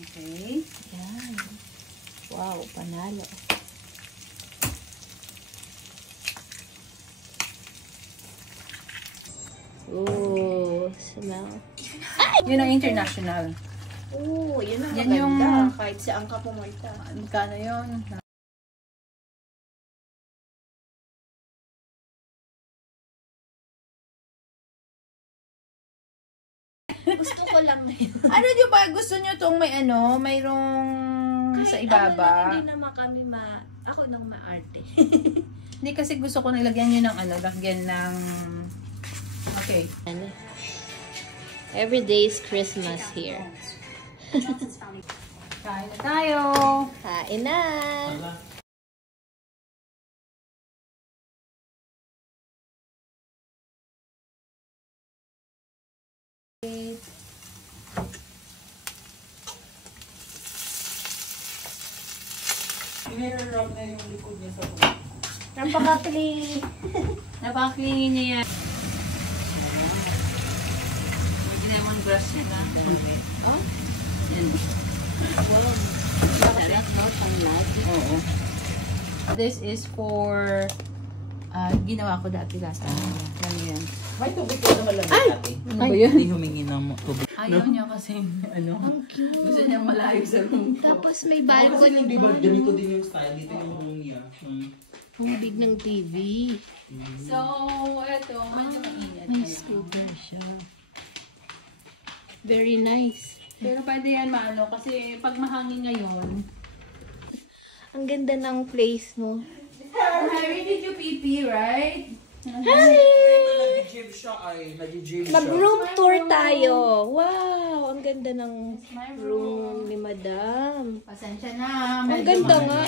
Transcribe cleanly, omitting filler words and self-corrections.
Okay. Yan. Wow, panalo. Oh, smell. Yun ang international. Oh, yun ang Yan maganda. yung- Kahit saan ka pumunta. Magkano yun? Gusto ko lang na yun. Ano nyo ba? Gusto nyo itong may ano? Mayroong sa ibaba? Hindi naman kami ako nang maarte. Hindi kasi gusto ko nilagyan nyo ng ano, lagyan ng... Okay. Every day is Christmas here. Kain na tayo! Kain na! Nire-rub na yung likod niya sa buhay. Napaka-clean. Napaka-clean niya yan. May lemongrass niya na. Oh? Yan. Wow. Sarap, no? Pang-lag. Oo. This is for... ginawa ko dati last time. Yan. May tubig ko na malamig ate. Ano ba yan? Hindi humingi ng tubig. Ayaw niya kasi, ano, Ang cute. gusto niya malayo sa room ko. Tapos may Kasi balcony hindi pa. ba ganito din yung style. Dito yung room niya. Ang big ng TV. So, ito, medyo mainit. May scooter siya. Very nice. Pero pwede yan maano, kasi pag mahangin ngayon. Ang ganda ng place mo. Harry, did you pee, right? Hi! Nag-gym siya ay. Nag-gym siya. Mag-room tour tayo. Wow! Ang ganda ng room ni Madam. Pasensya na. Ang medyo ganda mainit. nga.